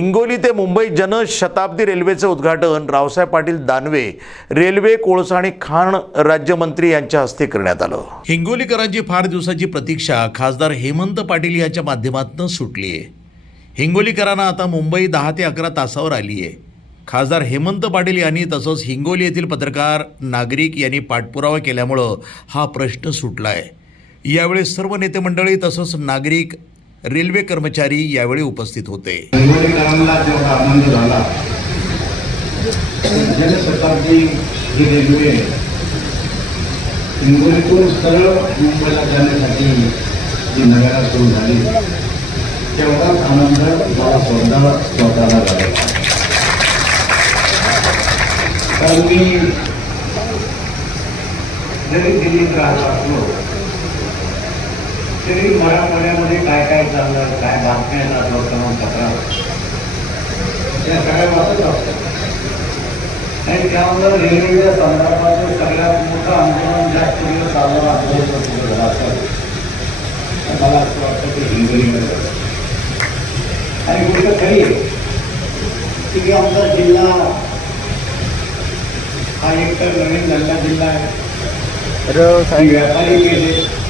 हिंगोली ते मुंबई जनशताब्दी रेल्वेचं उद्घाटन रावसाहेब पाटील दानवे रेल्वे कोळसा आणि खाण राज्यमंत्री यांच्या हस्ते करण्यात आलं. हिंगोलीकरांची फार दिवसाची प्रतीक्षा खासदार हेमंत पाटील यांच्या माध्यमातून सुटली आहे हिंगोलीकरांना आता मुंबई दहा ते अकरा तासावर आली आहे खासदार हेमंत पाटील यांनी तसंच हिंगोली येथील पत्रकार नागरिक यांनी पाठपुरावा केल्यामुळं हा प्रश्न सुटला आहे यावेळी सर्व नेते मंडळी तसंच नागरिक रेल्वे कर्मचारी यावेळी उपस्थित होते. हिंगोलीतून सरळ मुंबईला जाण्यासाठी जी नव्याला सुरू झाली, तेवढाच आनंद मला स्वतः स्वतःला झाला. कारण मी दिल्लीत राहत असलो तरी मराठवाड्यामध्ये काय काय चाललं काय बातम्या येतात वर्तमानपत्रात त्या सगळ्या वाचत असतो आणि त्यामुळं रेल्वेच्या संदर्भात सगळ्यात मोठं आंदोलन जास्त दिवस चाललं आंदोलन सुरू झालं असेल तर मला असं वाटतं की हिंगोलीमध्ये. आणि गोष्ट खरी आहे की आमचा जिल्हा हा एक तर नवीन झालेला जिल्हा आहे. व्यापारी गेले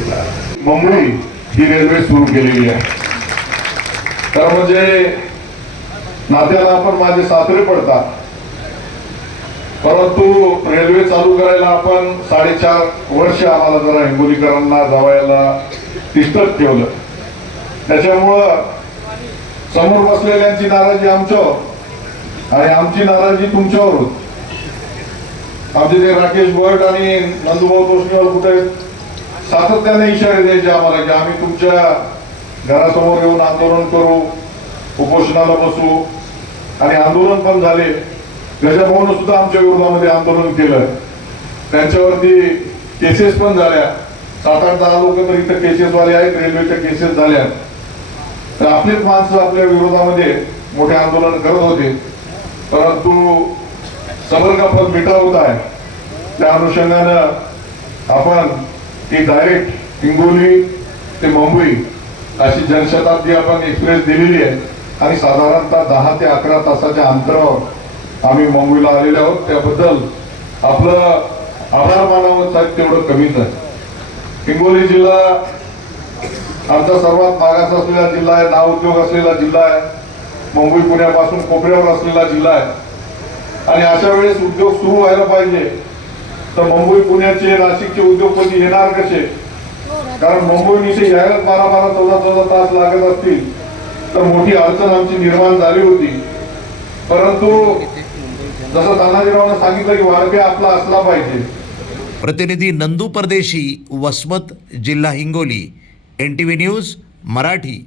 ही मुंबई ही रेल्वे सुरू केलेली आहे. तर म्हणजे नात्याला आपण माझे सासरे पडतात. परंतु रेल्वे चालू करायला आपण साडेचार वर्ष आम्हाला जरा हिंगोलीकरांना जावायला तिष्ठत ठेवलं त्याच्यामुळं समोर बसलेल्यांची नाराजी आमच्यावर आणि आमची नाराजी तुमच्यावर होती. आमचे ते राकेश भट आणि नंदुभाऊ तोष्णीवर कुठे सातत्याने इशारे द्यायचे आम्हाला की आम्ही तुमच्या घरासमोर येऊन आंदोलन करू उपोषणाला बसू. आणि आंदोलन पण झाले. गजाभाऊन सुद्धा आमच्या विरोधामध्ये आंदोलन केलं. त्यांच्यावरती केसेस पण झाल्या. सात आठ दहा लोक तर इथं केसेसवाले आहेत रेल्वेच्या केसेस झाल्या. तर आपलीच माणसं आपल्या विरोधामध्ये मोठे आंदोलन करत होते. परंतु समोर का पद मिटवत आहे. त्या अनुषंगानं आपण ती डायरेक्ट हिंगोली ते मुंबई अशी जनशताब्दी आपण एक्सप्रेस दिलेली आहे. आणि साधारणतः दहा ते अकरा तासाच्या अंतरावर आम्ही मुंबईला आलेले आहोत. त्याबद्दल आपलं आभार मानावं साहेब तेवढं कमीच आहे. हिंगोली जिल्हा आमचा सर्वात मागास असलेला जिल्हा आहे नाव उद्योग असलेला जिल्हा आहे मुंबई पुण्यापासून कोपऱ्यावर असलेला जिल्हा आहे. आणि अशा वेळेस उद्योग सुरू व्हायला पाहिजे तर मुंबई पुण्याचे नाशिकचे उद्योगपती येणार कसे? कारण मुंबईहून इथे यायला बारा बारा चौदा चौदा तास लागत असतील. तर मोठी अडचण आमची निर्माण झाली होती. परंतु जसं तानाजीरावनं सांगितलं की वारपे आपला असला पाहिजे. प्रतिनिधी नंदू परदेशी वसमत जिल्हा Hingoli N T V news Marathi.